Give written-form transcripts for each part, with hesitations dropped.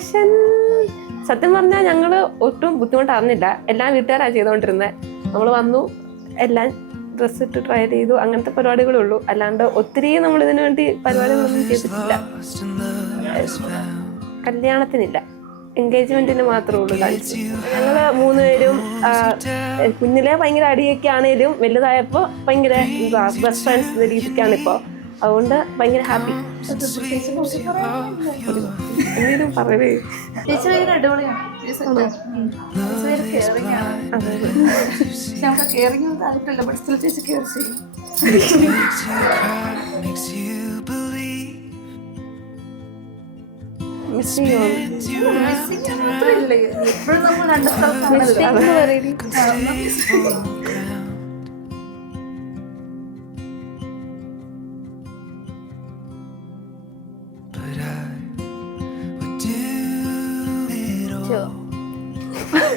Decoration സത്യം പറഞ്ഞാൽ ഞങ്ങള് ഒട്ടും ബുദ്ധിമുട്ട് അറിഞ്ഞില്ല. എല്ലാം വീട്ടുകാരാണ് ചെയ്തോണ്ടിരുന്നത്. നമ്മൾ വന്നു, എല്ലാം ഡ്രസ്സ് ഇട്ട് ട്രൈ ചെയ്തു, അങ്ങനത്തെ പരിപാടികളേ ഉള്ളൂ. അല്ലാണ്ട് ഒത്തിരി നമ്മൾ ഇതിനു വേണ്ടി പരിപാടികളൊന്നും ചെയ്തിട്ടില്ല. കല്യാണത്തിനില്ല, എൻഗേജ്മെന്റിന് മാത്രമേ ഉള്ളൂ ഡാൻസ്. ഞങ്ങള് 3 പേരും കുഞ്ഞിലെ ഭയങ്കര അടിയൊക്കെ ആണേലും വലുതായപ്പോ ഭയങ്കര ബെസ്റ്റ് ഫ്രണ്ട്സ് എന്ന രീതിക്കാണ് ഇപ്പൊ. അതുകൊണ്ട് ഭയങ്കര ഹാപ്പി. എന്തെങ്കിലും പറയേ.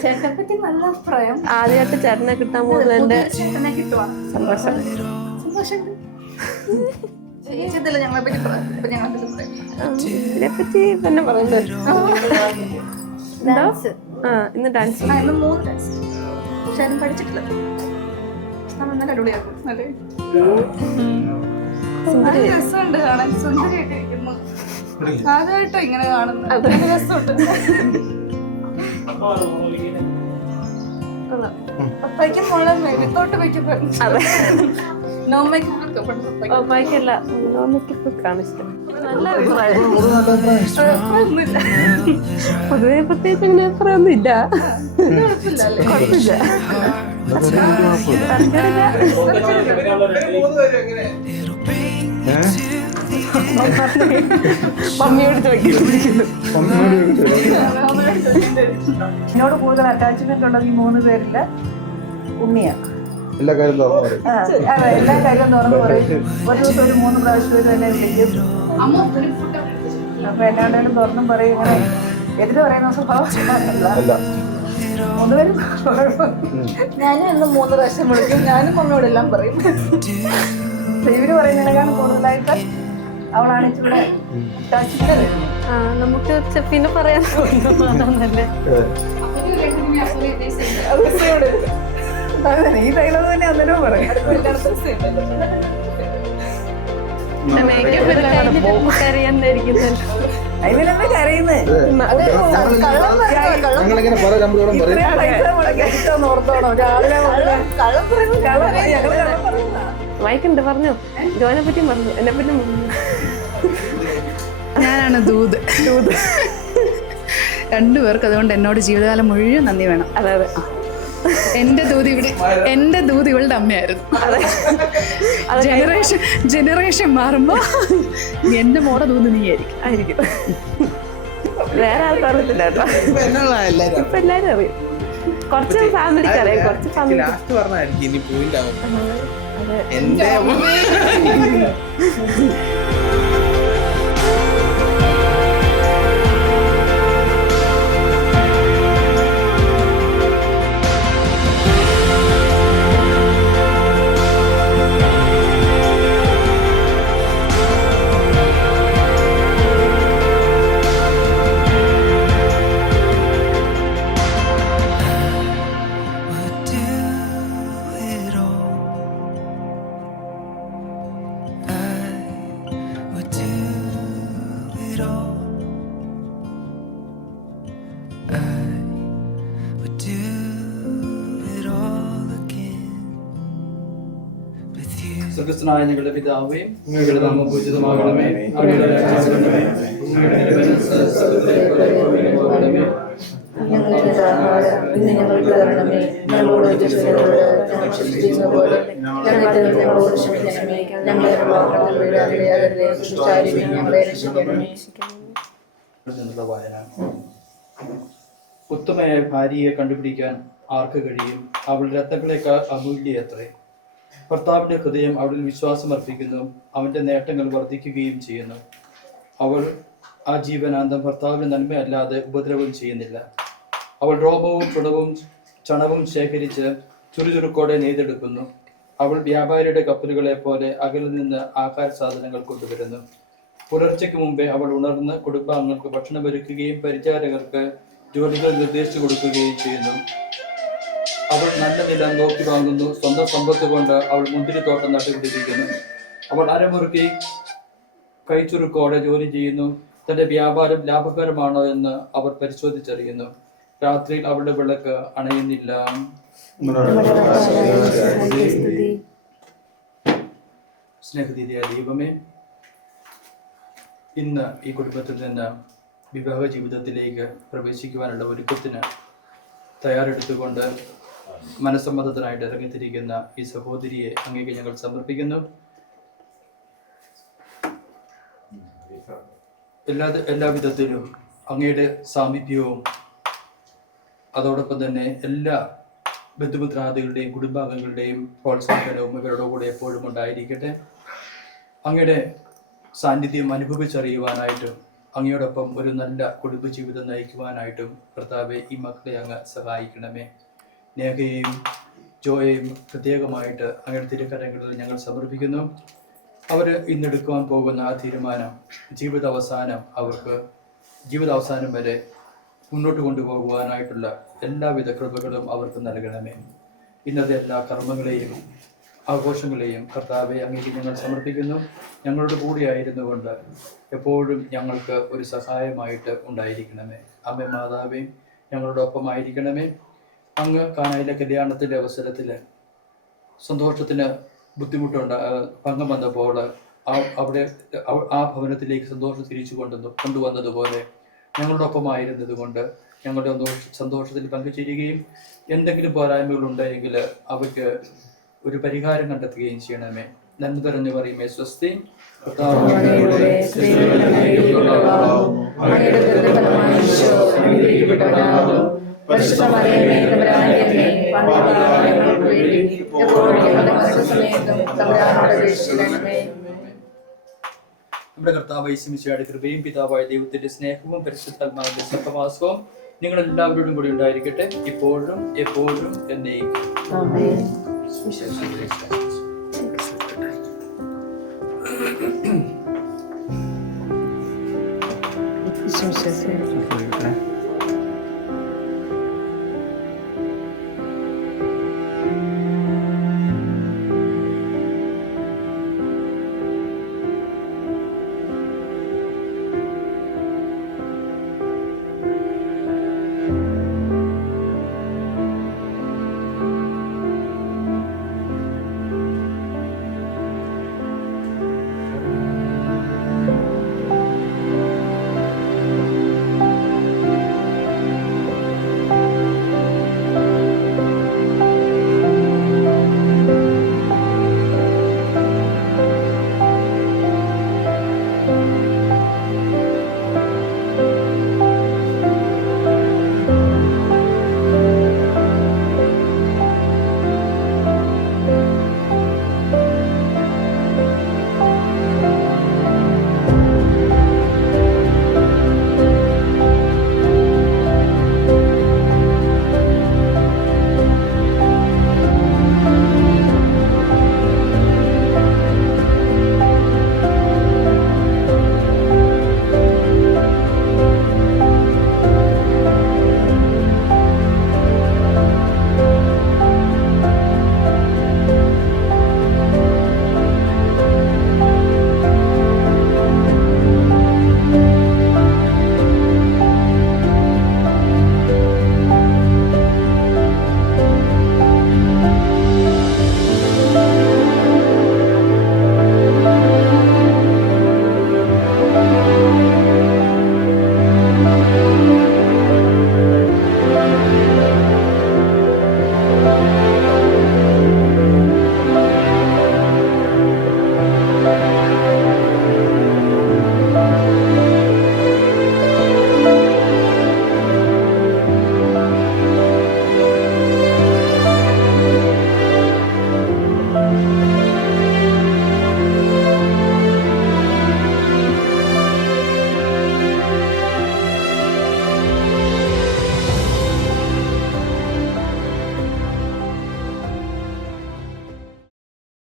ചേട്ടനെപ്പറ്റി നല്ല അഭിപ്രായം. ആദ്യമായിട്ട് ചേട്ടനെ കിട്ടാൻ പോകുന്നതിന്റെ സന്തോഷം. ഇതിനെപ്പറ്റി തന്നെ പറയുന്നത് ഇന്ന് ഡാൻസ് 3 ഡാൻസ് പക്ഷെ ആരും പഠിച്ചിട്ടില്ല. അടിപൊളിയാക്കും. രസമുണ്ട് കാണാൻ, സുന്ദരിയൊക്കെ ഇരിക്കുന്നു. ആദ്യമായിട്ടോ ഇങ്ങനെ കാണുന്നത്, രസമുണ്ട്. പപ്പയ്ക്കും മോളെ മേത്തോട്ട് വെക്കപ്പെട്ട നോ മേക്കപ്പ് പപ്പയ്ക്കല്ല, നോ മേക്കപ്പ് കാണിച്ചിട്ട് നല്ല പൊതുവെ പ്രത്യേകിച്ച് അങ്ങനെ അഭിപ്രായമൊന്നും ഇല്ല. കുഴപ്പമില്ല. മമ്മിയോട് ചോദിക്കുന്നു. എന്നോട് കൂടുതൽ അറ്റാച്ച്മെന്റ് ഉള്ളത് ഈ 3 പേരില് ഉണ്ണിയാണ്. എല്ലാ കാര്യം തുറന്നു പറയും. അതെ, എല്ലാ കാര്യവും തുറന്നു പറയും. ഒരു ദിവസം ഒരു 3 പ്രാവശ്യം എന്നെ വിളിക്കും. അപ്പൊ എല്ലാവരും തുറന്നും പറയും. ഇങ്ങനെ എതിര് പറയുന്ന സ്വഭാവം 3 പേരും. ഞാനും ഇന്ന് 3 പ്രാവശ്യം വിളിക്കും. ഞാനും മമ്മിയോടെല്ലാം പറയും. ഇവര് പറയുന്നതിനേക്കാളും കൂടുതലായിട്ട് അവളാണ് ഇച്ചിവിടെ അറ്റാച്ച്മെന്റ്. നമുക്ക് പിന്നെ പറയാൻ തോന്നുന്നല്ലേ. ഈ ഡയലോഗ് തന്നെ അന്നേരം പറയും. അതിനെന്താ കരയുന്നത്? ഞങ്ങളിങ്ങനെ പല രംഗങ്ങളും പറയും. ഓർത്തോണോ രാവിലെ വായിക്കുന്നുണ്ട്. പറഞ്ഞു, ജോനെ പറ്റിയും പറഞ്ഞു, എന്നെ പറ്റിയും പറഞ്ഞു. ഞാനാണ് ദൂത്. 2 പേർക്ക് അതുകൊണ്ട് എന്നോട് ജീവിതകാലം മുഴുവൻ നന്ദി വേണം. അതെ അതെ. എന്റെ ദൂത് ഇവളുടെ അമ്മയായിരുന്നു. ജനറേഷൻ മാറുമ്പോ എന്റെ മോടെ ദൂത് നീ ആയിരിക്കും. വേറെ ആൾക്കാരില്ല കേട്ടോ. ഇപ്പൊ എല്ലാരും അറിയും. കുറച്ച് ഫാമിലിക്ക് അറിയാം, കുറച്ച് ഫാമിലി. സ്വർഗ്ഗസ്ഥനായ ഞങ്ങളുടെ പിതാവേ, അങ്ങയുടെ നാമം പൂജിതമാകണമേ. അങ്ങയുടെ രാജ്യം വരണമേ. ഞങ്ങൾക്ക് ആഹാരം ഇന്ന് ഞങ്ങൾക്ക് തരണമേ. ഞങ്ങളോട് തെറ്റുന്നവരോട് ഞങ്ങൾ ക്ഷമിക്കുന്ന പോലെ ഞങ്ങളോട് ക്ഷമിക്കണമേ. ഞങ്ങളെ പ്രലോഭനത്തിൽ വീഴാതിടയാകരുതേ. ദുഷ്ടാരിൽ ഞങ്ങളെ രക്ഷിക്കണമേ. ഉത്തമയായ ഭാര്യയെ കണ്ടുപിടിക്കാൻ ആർക്ക് കഴിയും? അവളുടെ രത്നങ്ങളെക്കാൾ അമൂല്യത്രേ. ഭർത്താവിന്റെ ഹൃദയം അവളിൽ വിശ്വാസം അർപ്പിക്കുന്നു. അവന്റെ നേട്ടങ്ങൾ വർദ്ധിക്കുകയും ചെയ്യുന്നു. അവൾ ആ ജീവനാന്തം ഭർത്താവിന് നന്മയല്ലാതെ ഉപദ്രവം ചെയ്യുന്നില്ല. അവൾ രോമവും ചണവും ശേഖരിച്ച് ചുറുചുറുക്കോടെ നെയ്തെടുക്കുന്നു. അവൾ വ്യാപാരിയുടെ കപ്പലുകളെ പോലെ അകലിൽ നിന്ന് ആഹാര സാധനങ്ങൾ കൊണ്ടുവരുന്നു. പുലർച്ചയ്ക്ക് മുമ്പേ അവൾ ഉണർന്ന് കുടുംബാംഗങ്ങൾക്ക് ഭക്ഷണം ഒരുക്കുകയും പരിചാരകർക്ക് ജോലികൾ നിർദ്ദേശിച്ചു കൊടുക്കുകയും ചെയ്യുന്നു. അവൾ നല്ല നിലം നോക്കി വാങ്ങുന്നു. സ്വന്തം സമ്പത്ത് കൊണ്ട് അവൾ മുന്തിരിത്തോട്ടം നട്ടുപിടിപ്പിക്കുന്നു. അവൾ അരമുറുക്കി കൈച്ചുറുക്കോടെ ജോലി ചെയ്യുന്നു. തന്റെ വ്യാപാരം ലാഭകരമാണോ എന്ന് അവർ പരിശോധിച്ചറിയുന്നു. രാത്രിയിൽ അവളുടെ വിളക്ക് അണയുന്നില്ല. സ്നേഹതീതിയായ ദൈവമേ, ഇന്ന് ഈ കുടുംബത്തിൽ നിന്ന് വിവാഹ ജീവിതത്തിലേക്ക് പ്രവേശിക്കുവാനുള്ള ഒരുക്കത്തിന് തയ്യാറെടുത്തുകൊണ്ട് മനസ്സമ്മതത്തിനായിട്ട് ഇറങ്ങിത്തിരിക്കുന്ന ഈ സഹോദരിയെ അങ്ങേക്ക് ഞങ്ങൾ സമർപ്പിക്കുന്നു. എല്ലാ വിധത്തിലും അങ്ങയുടെ സാമീപ്യവും അതോടൊപ്പം തന്നെ എല്ലാ ബന്ധുമിത്രാദികളുടെയും കുടുംബാംഗങ്ങളുടെയും പ്രോത്സാഹനവും ഇവരുടെ കൂടെ എപ്പോഴും ഉണ്ടായിരിക്കട്ടെ. അങ്ങയുടെ സാന്നിധ്യം അനുഭവിച്ചറിയുവാനായിട്ടും അങ്ങയോടൊപ്പം ഒരു നല്ല കുടുംബജീവിതം നയിക്കുവാനായിട്ടും കർത്താവെ ഈ മക്കളെ അങ്ങ് സഹായിക്കണമേ. നേഹയെയും ജോയെയും പ്രത്യേകമായിട്ട് അങ്ങയുടെ തിരുക്കരങ്ങളിൽ ഞങ്ങൾ സമർപ്പിക്കുന്നു. അവർ ഇന്നെടുക്കുവാൻ പോകുന്ന ആ തീരുമാനം ജീവിതാവസാനം വരെ മുന്നോട്ട് കൊണ്ടുപോകുവാനായിട്ടുള്ള എല്ലാവിധ കൃപകളും അവർക്ക് നൽകണമേ. ഇന്നത്തെ എല്ലാ കർമ്മങ്ങളെയും ആഘോഷങ്ങളെയും കർത്താവെ അങ്ങേക്ക് ഞങ്ങൾ സമർപ്പിക്കുന്നു. ഞങ്ങളുടെ കൂടെയായിരുന്നു കൊണ്ട് എപ്പോഴും ഞങ്ങൾക്ക് ഒരു സഹായമായിട്ട് ഉണ്ടായിരിക്കണമേ. അമ്മ മാതാവേ, ഞങ്ങളോടൊപ്പം ആയിരിക്കണമേ. അങ്ങ് കാനായിലെ കല്യാണത്തിൻ്റെ അവസരത്തിൽ സന്തോഷത്തിന് ഭംഗം വന്നപ്പോൾ അവിടെ ആ ഭവനത്തിലേക്ക് സന്തോഷം തിരിച്ചു കൊണ്ടുവന്നതുപോലെ ഞങ്ങളോടൊപ്പമായിരുന്നത് കൊണ്ട് ഞങ്ങളുടെ സന്തോഷത്തിൽ പങ്കുചേരുകയും എന്തെങ്കിലും പോരായ്മകൾ ഉണ്ടെങ്കിൽ അവയ്ക്ക് ഒരു പരിഹാരം കണ്ടെത്തുകയും ചെയ്യണമേ. നന്മ തെരഞ്ഞു പറയുമേ സ്വസ്തി. നമ്മുടെ കർത്താവ് യേശുമിശിഹായുടെ കൃപയും പിതാവായ ദൈവത്തിന്റെ സ്നേഹവും പരിശുദ്ധാത്മാവിന്റെ സഹവാസവും നിങ്ങൾ എല്ലാവരോടും കൂടി ഉണ്ടായിരിക്കട്ടെ, ഇപ്പോഴും എപ്പോഴും എന്നേക്കും. വിശ്വസിച്ച്